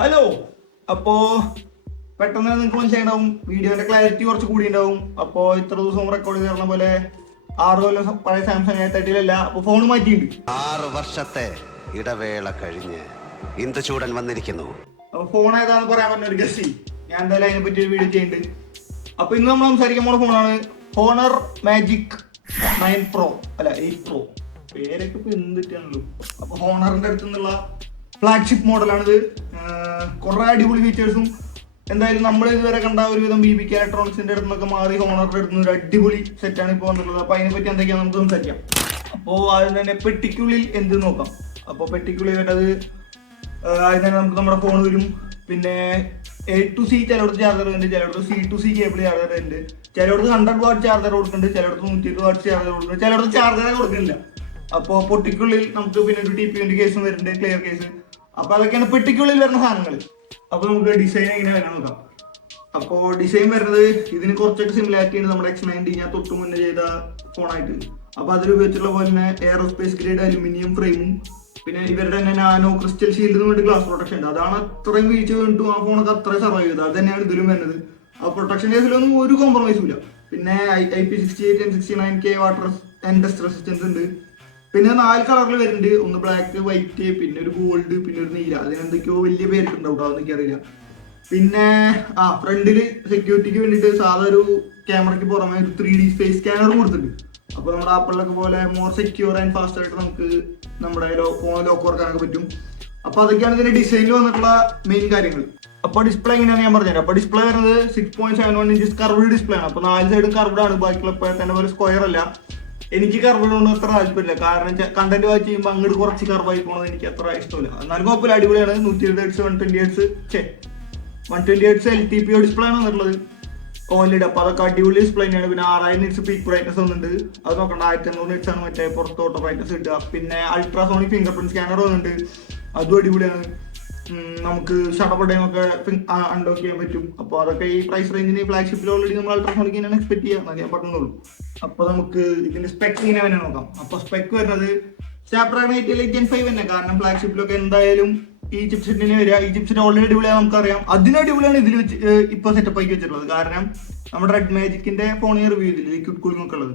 Hello. അപ്പോ പെട്ടെന്ന് നിങ്ങൾക്ക് മനസ്സിലായിട്ടുണ്ടാവും വീഡിയോന്റെ ക്ലാരിറ്റി കുറച്ച് കൂടി ഉണ്ടാവും. അപ്പോൾ ഇത്ര ദിവസം റെക്കോർഡ് ചെയ്ത് തരുന്ന പോലെ 6 കൊല്ലം പഴയ സാംസങ് A30 അപ്പൊ ഫോൺ മാറ്റിയിട്ടുണ്ട്. 6 വർഷത്തെ ഇടവേള കഴിഞ്ഞ് ഇന്ദുചൂടൻ വന്നിരിക്കുന്നു. അപ്പൊ ഫോൺ ഏതാന്ന് പറയാൻ പറഞ്ഞ ഒരു ഗസ്റ്റ് ഞാൻ എന്തായാലും അതിനെ പറ്റി ഒരു വീഡിയോ ചെയ്യുന്നുണ്ട്. അപ്പൊ ഇന്ന് നമ്മൾ സംസാരിക്കാൻ പോണ ഫോണാണ് ഹോണർ മാജിക് 9 Pro അല്ല 8 Pro. പേരൊക്കെ ഇപ്പൊ എന്തിട്ടാണല്ലോ. അപ്പൊ ഹോണറിന്റെ അടുത്ത് നിന്നുള്ള ഫ്ലാഗ്ഷിപ്പ് മോഡലാണിത്. കുറെ അടിപൊളി ഫീച്ചേഴ്സും എന്തായാലും നമ്മൾ ഇതുവരെ കണ്ട ഒരുവിധം BBK ഇലക്ട്രോണിക്സിന്റെ അടുത്ത് നിന്നൊക്കെ മാറി ഹോണറിന്റെ അടുത്ത് നിന്ന് ഒരു അടിപൊളി സെറ്റാണ് ഇപ്പോൾ വന്നിട്ടുള്ളത്. അപ്പൊ അതിനെ പറ്റി എന്തൊക്കെയാണ് നമുക്ക് സംസാരിക്കാം. അപ്പോൾ ആദ്യം തന്നെ പെട്ടിക്കുള്ളിൽ എന്ത് നോക്കാം. അപ്പോൾ പെട്ടിക്കുള്ളിൽ വേണ്ടത് ആദ്യം തന്നെ നമുക്ക് നമ്മുടെ ഫോൺ വരും. പിന്നെ A to C ചിലയിടത്ത് ചാർജർ ഉണ്ട്, ചിലയിടത്ത് C to C cable charger ഉണ്ട്, ചിലയിടത്ത് 100 വാട്ട് ചാർജർ കൊടുക്കുന്നുണ്ട്, ചിലയിടത്ത് 120 വാട്ട് ചാർജർ കൊടുക്കുന്നുണ്ട്, ചിലയിടത്ത് ചാർജറെ കൊടുക്കുന്നില്ല. അപ്പോൾ പൊട്ടിക്കുള്ളിൽ നമുക്ക് പിന്നെ ഒരു TP20 കേസും വരുന്നുണ്ട്, ക്ലിയർ കേസ്. അപ്പൊ അതൊക്കെയാണ് പെട്ടിക്കുള്ളിൽ വരുന്ന സാധനങ്ങൾ. അപ്പൊ നമുക്ക് ഡിസൈൻ എങ്ങനെ വരാൻ നോക്കാം. അപ്പോൾ ഡിസൈൻ വരുന്നത് ഇതിന് കുറച്ചൊക്കെ സിമിലാരിറ്റി ഉണ്ട് നമ്മുടെ X90 ഞാൻ തൊട്ട് മുന്നേ ചെയ്ത ഫോണായിട്ട്. അപ്പൊ അതിൽ ഉപയോഗിച്ചുള്ള പോലെ തന്നെ എയറോസ്പേസ് ഗ്രേഡ് അലുമിനിയം ഫ്രെയിമും പിന്നെ ഇവരുടെ തന്നെ നാനോ ക്രിസ്റ്റൽ ഷീൽഡിന് വേണ്ടി ഗ്ലാസ് പ്രൊട്ടക്ഷൻ ഉണ്ട്. അതാണ് അത്രയും വീഴ്ച വേണ്ടിട്ടും ആ ഫോണൊക്കെ അത്രയും സർവൈവ് ചെയ്തത്. അത് തന്നെയാണ് ഇതിലും വരുന്നത്. ആ പ്രൊട്ടക്ഷൻ കേസിലൊന്നും ഒരു കോംപ്രമൈസും ഇല്ല. പിന്നെ IP68 and 69K water and dust resistance ഉണ്ട്. പിന്നെ 4 കളറിൽ വരുന്നുണ്ട്. ഒന്ന് ബ്ലാക്ക്, വൈറ്റ്, പിന്നെ ഒരു ഗോൾഡ്, പിന്നെ ഒരു നീല. അതിനെന്തൊക്കെയോ വലിയ പേരിട്ടുണ്ടാവും, അതൊന്നും എനിക്കറിയില്ല. പിന്നെ ഫ്രണ്ടില് സെക്യൂരിറ്റിക്ക് വേണ്ടിയിട്ട് സാധാ ഒരു ക്യാമറയ്ക്ക് പുറമെ ഒരു 3D ഫേസ് സ്കാനർ കൊടുത്തിട്ടുണ്ട്. അപ്പൊ നമ്മുടെ ആപ്പിളിലൊക്കെ പോലെ മോർ സെക്യൂർ ആൻഡ് ഫാസ്റ്റ് ആയിട്ട് നമുക്ക് നമ്മുടെ ഫോൺ ലോക്ക് വർക്കാനൊക്കെ പറ്റും. അപ്പൊ അതൊക്കെയാണ് ഇതിന്റെ ഡിസൈനിൽ വന്നിട്ടുള്ള മെയിൻ കാര്യങ്ങൾ. അപ്പൊ ഡിസ്പ്ലേ എങ്ങനെയാണ് ഞാൻ പറഞ്ഞത്. അപ്പൊ ഡിസ്പ്ലേ വരുന്നത് 6.71 ഇഞ്ചസ് കർവ്ഡ് ഡിസ്പ്ലേ ആണ്. അപ്പൊ 4 സൈഡും കർവ്ഡ് ആണ്. ബാക്കിയുള്ള തന്നെ പോലെ സ്ക്വയർ അല്ല. എനിക്ക് കർവ്ഡ് അത്ര താല്പര്യമില്ല. കാരണം കണ്ടന്റ് വാച്ച് ചെയ്യുമ്പോൾ അങ്ങോട്ട് കുറച്ച് കർവായി പോകുന്നത് എനിക്ക് അത്ര ഇഷ്ടമില്ല. എന്നാലും കുഴപ്പമില്ല, അടിപൊളിയാണ്. 120 Hz 120 Hz LTPO ഡിസ്പ്ലേ ആണ് വന്നിട്ടുള്ളത്. OLED. അപ്പൊ അതൊക്കെ അടിപൊളി ഡിസ്പ്ലേ തന്നെയാണ്. പിന്നെ 6000 nits പീക്ക് ബ്രൈറ്റ്നസ് വന്നിട്ടുണ്ട്. അത് നോക്കണ്ട, 1500 nits ആണ് മറ്റേ പുറത്ത് ഓട്ടോ ബ്രൈറ്റ്നസ് കിട്ടുക. പിന്നെ അൾട്രാസോണിക് ഫിംഗർ പ്രിന്റ് സ്കാനർ വന്നിട്ടുണ്ട്. അതും അടിപൊളിയാണ്. നമുക്ക് ഷട്ടർ ടൈം ഒക്കെ അൺലോക്ക് ചെയ്യാൻ പറ്റും. അപ്പോൾ അതൊക്കെ ഈ പ്രൈസ് റേഞ്ചിന് ഫ്ലാഗ്ഷിപ്പിൽ ഓൾറെഡി നമ്മൾ അൾട്രാസോണിക് തന്നെയാണ് എക്സ്പെക്ട് ചെയ്യുക, ഞാൻ പറഞ്ഞോളൂ. അപ്പോൾ നമുക്ക് ഇതിന്റെ സ്പെക്ക് ഇങ്ങനെ തന്നെ നോക്കാം. അപ്പോൾ സ്പെക്ക് വരുന്നത് സ്നാപ്ഡ്രാഗൺ 8 Gen 5 തന്നെ. കാരണം ഫ്ലാഗ്ഷിപ്പിലൊക്കെ എന്തായാലും ഈ ചിപ്സെറ്റിന് വരിക. ഈ ചിപ്സെറ്റ് ഓൾറെഡി അടിപൊളിയാണ്, നമുക്കറിയാം. അതിനടിപൊളിയാണ് ഇതിൽ വെച്ച് ഇപ്പൊ സെറ്റപ്പ് ആക്കി വെച്ചിട്ടുള്ളത്. കാരണം നമ്മുടെ റെഡ് മാജിക്കിന്റെ ഫോണിൽ റിവ്യൂ ചെയ്തില്ല, ലിക്വിഡ് കൂളിംഗ് ഒക്കെ ഉള്ളത്.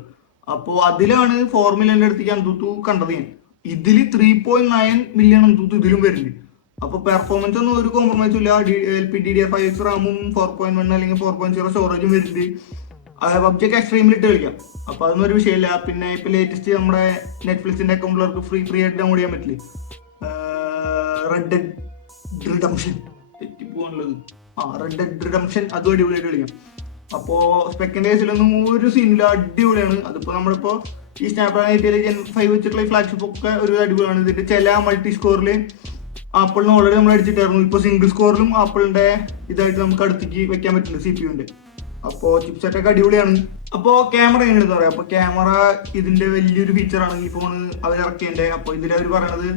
അപ്പോൾ അതിലാണ് ഫോർമുലേന്റെ അടുത്തേക്ക് അന്തൂത്തു കണ്ടത് ഞാൻ. ഇതിൽ 3.9 മില്യൺ അന്തൂത്തു ഇതിലും വരുന്നുണ്ട്. അപ്പൊ പെർഫോമൻസ് ഒന്നും ഒരു കോംപ്രമൈസും ഇല്ല. LPDDR5X റാമും 4.1 അല്ലെങ്കിൽ 4.0 സ്റ്റോറേജും വരുന്നുണ്ട്. പബ്ജിക്ക് എക്സ്ട്രീമിൽ ഇട്ട് കളിക്കാം. അപ്പൊ അതൊന്നും ഒരു വിഷയമില്ല. പിന്നെ ഇപ്പൊ ലേറ്റസ്റ്റ് നമ്മുടെ നെറ്റ്ഫ്ലിക്സിന്റെ അക്കൗണ്ടിലർക്ക് ഫ്രീ ആയിട്ട് ഡൗൺലോഡ് ചെയ്യാൻ പറ്റില്ലേ, റെഡ് ഡെഡ് റിഡംഷൻ തെറ്റിപ്പോകാനുള്ളത്. റെഡ് ഡെഡ് റിഡംഷൻ അതും അടിപൊളിയായിട്ട് കളിക്കാം. അപ്പോൾ സ്പെക്കിന്റെ കേസിലൊന്നും ഒരു സീനില്ല, അടിപൊളിയാണ്. അതിപ്പോ നമ്മളിപ്പോ ഈ സ്നാപ്ഡ്രാഗൺ 8 Gen 5 വെച്ചിട്ടുള്ള ഈ ഫ്ലാഗ്ഷിപ്പ് ഒക്കെ ഒരു അടിപൊളിയാണ്. ഇതിന്റെ ചില മൾട്ടി സ്കോറിൽ ആപ്പിളിന് ഓൾറെഡി നമ്മൾ അടിച്ചിട്ടായിരുന്നു. ഇപ്പൊ സിംഗിൾ സ്കോറിലും ആപ്പിളിന്റെ ഇതായിട്ട് നമുക്ക് അടുത്തേക്ക് വെക്കാൻ പറ്റുന്നുണ്ട് CPU-ന്റെ. അപ്പോൾ ചിപ്സെറ്റ് ഒക്കെ അടിപൊളിയാണ്. അപ്പോൾ ക്യാമറ എങ്ങനെയാണെന്ന് പറയാം. അപ്പോൾ ക്യാമറ ഇതിന്റെ വലിയൊരു ഫീച്ചറാണ് ഈ ഫോൺ അവർ ഇറക്കിയതിന്റെ. അപ്പോൾ ഇതിൽ അവർ പറയണത്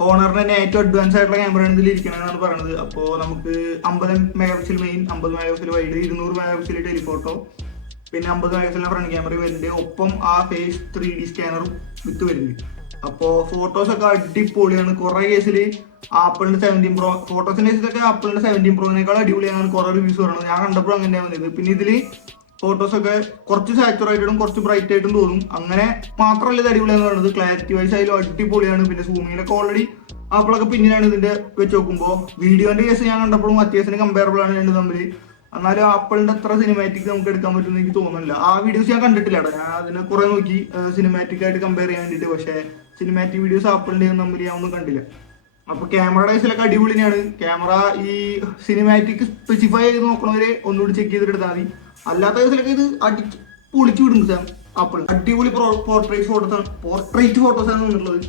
ഹോണറിന്റെ തന്നെ ഏറ്റവും അഡ്വാൻസ് ആയിട്ടുള്ള ക്യാമറയാണ് ഇതിൽ ഇരിക്കണമെന്നാണ് പറയുന്നത്. അപ്പോൾ നമുക്ക് 50 MP main, 50 MP wide, 200 MP telephoto, പിന്നെ 50 MP ഫ്രണ്ട് ക്യാമറ വരുന്നുണ്ട്. ഒപ്പം ആ ഫേസ് 3D സ്കാനറും വിത്ത് വരുന്നുണ്ട്. അപ്പോൾ ഫോട്ടോസ് ഒക്കെ അടിപൊളിയാണ്. കുറെ കേസിൽ ആപ്പിളിന്റെ 17 Pro ഫോട്ടോസിന്റെ കേസിലൊക്കെ ആപ്പിളിന്റെ 17 Pro-നേക്കാൾ അടിപൊളിയാണ് കുറെ റിവ്യൂസ് പറയുന്നത്. ഞാൻ കണ്ടപ്പോൾ അങ്ങനെയാണ് വന്നത്. പിന്നെ ഇതില് ഫോട്ടോസ് ഒക്കെ കുറച്ച് സാച്ചുറേറ്റഡും കുറച്ച് ബ്രൈറ്റ് ആയിട്ടും തോന്നും. അങ്ങനെ മാത്രമല്ല ഇത് അടിപൊളിയാന്ന് പറയുന്നത്. ക്ലാരിറ്റി വൈസ് ആയാലും അടിപൊളിയാണ്. പിന്നെ സൂമിങ്ങിലൊക്കെ ഓൾറെഡി ആപ്പിളൊക്കെ പിന്നിലാണ് ഇതിന്റെ വെച്ച് നോക്കുമ്പോൾ. വീഡിയോന്റെ കേസ് ഞാൻ കണ്ടപ്പോഴും അത്യാവശ്യം കമ്പയറബിൾ ആണ് രണ്ട് തമ്മിൽ. എന്നാലും ആപ്പിളിന്റെ അത്ര സിനിമാറ്റിക് നമുക്ക് എടുക്കാൻ പറ്റുമെന്ന് എനിക്ക് തോന്നുന്നില്ല. ആ വീഡിയോസ് ഞാൻ കണ്ടിട്ടില്ല. ഞാൻ അതിനെ കുറെ നോക്കി സിനിമാറ്റിക് ആയിട്ട് കമ്പയർ ചെയ്യാൻ വേണ്ടിയിട്ട്. പക്ഷേ സിനിമാറ്റിക് വീഡിയോസ് ആപ്പിളിന്റെ തമ്മിൽ ഞാൻ ഒന്നും കണ്ടില്ല. അപ്പൊ ക്യാമറ കേസിലൊക്കെ അടിപൊളിയാണ്. ക്യാമറ ഈ സിനിമാറ്റിക് സ്പെസിഫൈ ചെയ്ത് നോക്കണവരെ ഒന്നുകൂടി ചെക്ക് ചെയ്തിട്ട് എടുത്താൽ മതി. അല്ലാത്ത കേസിലൊക്കെ ഇത് അടിച്ച് പൊളിച്ചു വിടും സാർ ആപ്പിൾ. അടിപൊളി പോർട്രേറ്റ് ഫോട്ടോസ് ആണ് വന്നിട്ടുള്ളത്.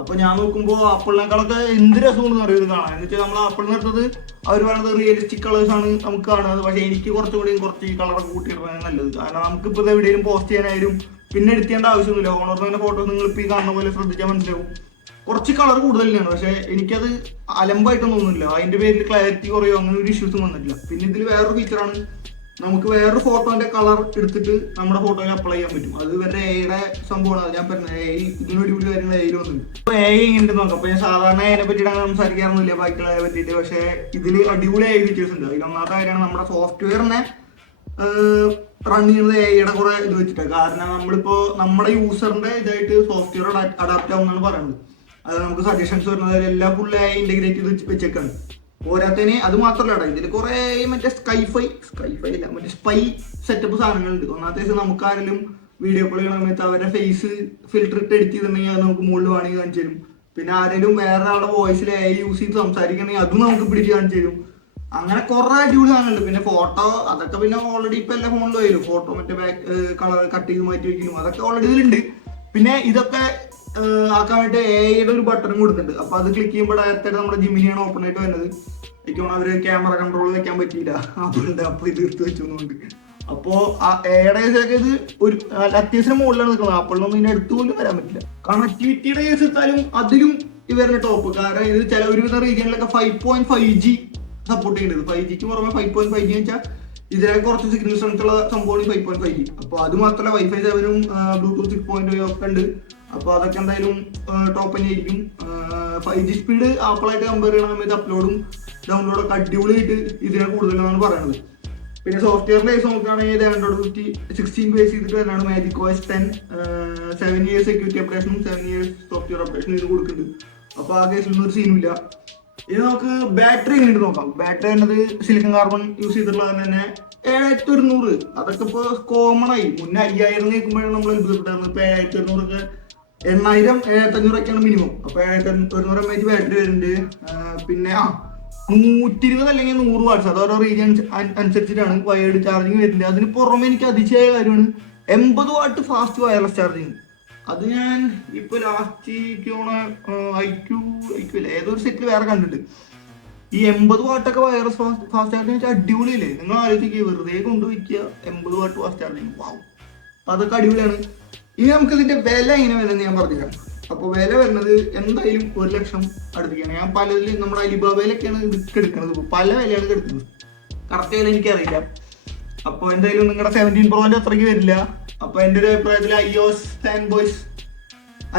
അപ്പൊ ഞാൻ നോക്കുമ്പോൾ ആപ്പിളിനേക്കാളൊക്കെ എന്ത് രസമുണ്ടെന്ന് അറിയുന്നത് കാണാൻ. എന്ന് വെച്ചാൽ നമ്മൾ ആപ്പിളിന് എടുത്തത് അവർ പറയുന്നത് റിയലിസ്റ്റിക് കളേഴ്സ് ആണ് നമുക്ക് കാണുന്നത്. പക്ഷെ എനിക്ക് കുറച്ച് കളറൊക്കെ കൂട്ടിയിട്ടാണ് നല്ലത്. കാരണം നമുക്കിപ്പോൾ എവിടെയും പോസ്റ്റ് ചെയ്യാനായാലും പിന്നെ എഡിറ്റ് ചെയ്യേണ്ട ആവശ്യമൊന്നുമില്ല. ഓണറിന്റെ ഫോട്ടോസ് നിങ്ങൾ ഇപ്പോൾ ഈ കാണുന്ന പോലെ ശ്രദ്ധിച്ചാൽ മനസ്സിലാവും. കുറച്ച് കളർ കൂടുതലാണ്. പക്ഷെ എനിക്കത് അലമ്പായിട്ടൊന്നും തോന്നുന്നില്ല. അതിന്റെ പേരിൽ ക്ലാരിറ്റി കുറയോ അങ്ങനെ ഒരു ഇഷ്യൂസും വന്നിട്ടില്ല. പിന്നെ ഇതിൽ വേറൊരു ഫീച്ചറാണ് നമുക്ക് വേറൊരു ഫോട്ടോന്റെ കളർ എടുത്തിട്ട് നമ്മുടെ ഫോട്ടോയിൽ അപ്ലൈ ചെയ്യാൻ പറ്റും. അത് ഇവരുടെ എയുടെ സംഭവമാണ്. ഞാൻ പറഞ്ഞത് ഇതിനൊരു അടിപൊളി കാര്യങ്ങൾ എയിൽ വന്നിട്ടുണ്ട്. അപ്പൊ ഇങ്ങനെ നോക്കാം. അപ്പൊ ഞാൻ സാധാരണ അതിനെ പറ്റിയിട്ട് അങ്ങനെ സംസാരിക്കാറൊന്നുമില്ല ബാക്കിയുള്ളതിനെ പറ്റിയിട്ട്. പക്ഷേ ഇതിൽ അടിപൊളി ഫീച്ചേഴ്സ് ഉണ്ട്. അതിൽ ഒന്നാമത്തെ കാര്യമാണ് നമ്മുടെ സോഫ്റ്റ്വെയറിനെ റൺ ചെയ്യുന്നത് എയുടെ കുറെ ഇത് വെച്ചിട്ടാണ്. കാരണം നമ്മളിപ്പോ നമ്മുടെ യൂസറിന്റെ ഇതായിട്ട് സോഫ്റ്റ്വെയർ അഡാപ്റ്റ് ആവുമെന്നാണ് പറയുന്നത്. അത് നമുക്ക് സജഷൻസ് വരുന്നത് എല്ലാം ഫുള്ള് ഇന്റഗ്രേറ്റ് ചെയ്ത് വെച്ചേക്കാണ്. പോരാത്തതിന് അത് മാത്രമല്ല, ഇതിൽ കുറെ മറ്റേ സ്കൈഫൈ ഇല്ല, മറ്റേ സ്പൈ സെറ്റപ്പ് സാധനങ്ങളുണ്ട്. ഒന്നാമത്തെ ദിവസം നമുക്ക് ആരെങ്കിലും വീഡിയോ കോൾ ചെയ്യണ സമയത്ത് അവരുടെ ഫേസ് ഫിൽറ്റർ ഇട്ട് എഡിറ്റ് ചെയ്തിട്ടുണ്ടെങ്കിൽ അത് നമുക്ക് മുകളിൽ വേണമെങ്കിൽ കാണിച്ചു തരും. പിന്നെ ആരെങ്കിലും വേറെ ആളുടെ വോയിസിൽ യൂസ് ചെയ്ത് സംസാരിക്കണമെങ്കിൽ അതും നമുക്ക് പിടിച്ച് കാണിച്ചു തരും. അങ്ങനെ കുറെ അടിപൊളി സാധനങ്ങളുണ്ട്. പിന്നെ ഫോട്ടോ അതൊക്കെ പിന്നെ ഓൾറെഡി ഇപ്പൊ എല്ലാ ഫോണിലും വരും. ഫോട്ടോ മറ്റേ ബാക്ക് കളർ കട്ട് ചെയ്ത് മാറ്റി വയ്ക്കുന്നു, അതൊക്കെ ഓൾറെഡി ഇതിലുണ്ട്. പിന്നെ ഇതൊക്കെ ആക്കാൻ വേണ്ടി എയുടെ ഒരു ബട്ടണും കൊടുത്തിട്ടുണ്ട്. അപ്പൊ അത് ക്ലിക്ക് ചെയ്യുമ്പോൾ ഡയറക്റ്റായിട്ട് നമ്മുടെ ജിമിനിയാണ് ഓപ്പൺ ആയിട്ട് വരുന്നത്. എനിക്കോണം അവര് ക്യാമറ കൺട്രോൾ വെക്കാൻ പറ്റിയില്ല, അപ്പൊ ഇത് എടുത്ത് വെച്ചോണ്ട്. അപ്പോ ആ എയുടെ കേസൊക്കെ ഇത് ഒരു അത്യാവശ്യം മുകളിലാണ് നിൽക്കുന്നത്. അപ്പോഴൊന്നും ഇതിന്റെ അടുത്ത് പോലും വരാൻ പറ്റില്ല. കണക്ടിവിറ്റിയുടെ കേസ് എടുത്താലും അതിലും ഇവരുടെ ടോപ്പ്. കാരണം ഇത് ചില ഒരുവിധ റീജിയനിലൊക്കെ 5.5G സപ്പോർട്ട് ചെയ്യുന്നത്. 5Gക്ക് പുറമെ 5.5G എന്ന് വെച്ചാൽ ഇതിനെ കുറച്ച് സിഗ്നൽ സ്ട്രെങ്ത് ഉള്ള സംഭവമാണ് 5.5G. അപ്പൊ അത് മാത്രമല്ല Wi-Fi 7ഉം Bluetooth 6.0 ഒക്കെ ഉണ്ട്. അപ്പൊ അതൊക്കെ എന്തായാലും ടോപ്പ് തന്നെ ആയിരിക്കും. 5G സ്പീഡ് ആപ്പിളായിട്ട് കമ്പയർ ചെയ്യണ സമയത്ത് അപ്ലോഡും ഡൗൺലോഡും ഒക്കെ അടിപൊളിയായിട്ട് ഇതിനെ കൂടുതലാണ് പറയുന്നത്. പിന്നെ സോഫ്റ്റ്വെയറിന്റെ കേസ് നോക്കുകയാണെങ്കിൽ 16 ബേസ് ചെയ്തിട്ട് തന്നെയാണ് മാജിക് OS 10 7 years സെക്യൂരിറ്റി അപ്ഡേഷനും 7 years സോഫ്റ്റ്വെയർ അപ്ഡേഷനും ഇത് കൊടുക്കുന്നുണ്ട്. അപ്പൊ ആ കേസിലൊന്നും ഒരു സീനുമില്ല. ഇത് നമുക്ക് ബാറ്ററി എങ്ങനെയുണ്ട് നോക്കാം. ബാറ്ററി എന്നത് സിലിക്കൺ കാർബൺ യൂസ് ചെയ്തിട്ടുള്ളത് തന്നെ 7100. അതൊക്കെ ഇപ്പൊ കോമൺ ആയി. മുന്നേ 5000 കേൾക്കുമ്പോഴാണ് നമ്മൾ അത്ഭുതപ്പെട്ടായിരുന്നു. ഇപ്പൊ 7100 8000 7500 മിനിമം. അപ്പൊ 7100 mAh ബാറ്ററി വരുന്നുണ്ട്. പിന്നെ 120 അല്ലെങ്കിൽ 100 വാട്ട്സ്, അത് ഓരോ റീജിയൻ അനുസരിച്ചിട്ടാണ് വയേർഡ് ചാർജിങ് വരുന്നത്. അതിന് പുറമെ എനിക്ക് അതിശയ കാര്യമാണ് 80 വാട്ട് ഫാസ്റ്റ് വയർലെസ് ചാർജിങ്. അത് ഞാൻ ഇപ്പൊ ലാസ്റ്റ് ഐക്യൂ ഏതൊരു സെറ്റിൽ വേറെ കണ്ടിട്ട് ഈ 80 വാട്ടൊക്കെ വയർലെസ് ഫാസ്റ്റ് ചാർജിങ് വെച്ചാൽ അടിപൊളിയല്ലേ. നിങ്ങൾ ആലോചിക്കുക, വെറുതെ കൊണ്ടുവയ്ക്കുക 80 വാട്ട് ഫാസ്റ്റ് ചാർജിങ്. വാവ്, അതൊക്കെ അടിപൊളിയാണ്. ഇനി നമുക്ക് ഇതിന്റെ വില എങ്ങനെ വരുന്നത് ഞാൻ പറഞ്ഞുതരാം. അപ്പോൾ വില വരുന്നത് എന്തായാലും 1 ലക്ഷം അടുപ്പിക്കുകയാണ്. ഞാൻ പലതിൽ നമ്മുടെ അലിബാബയിലൊക്കെയാണ് ഇത് എടുക്കുന്നത്. പല വിലയാണ് എടുക്കുന്നത്, കറക്റ്റ് വില എനിക്കറിയില്ല. അപ്പോൾ എന്തായാലും നിങ്ങളുടെ 17 Proന്റെ അത്രയ്ക്ക് വരില്ല. അപ്പോൾ എൻ്റെ ഒരു അഭിപ്രായത്തിൽ iOS ഫാൻ ബോയ്സ്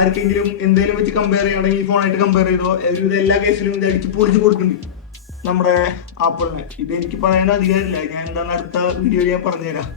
ആർക്കെങ്കിലും എന്തെങ്കിലും വെച്ച് കമ്പയർ ചെയ്യണമെങ്കിൽ ഈ ഫോണായിട്ട് കമ്പയർ ചെയ്തോ ഇത് എല്ലാ കേസിലും ഇത് അടിച്ച് പൊളിച്ച് കൊടുക്കുന്നുണ്ട് നമ്മുടെ ആപ്പിളിനെ. ഇത് എനിക്ക് പറയാൻ അധികാരമില്ല. ഞാൻ എന്താണ് അടുത്ത വീഡിയോയിൽ ഞാൻ പറഞ്ഞുതരാം.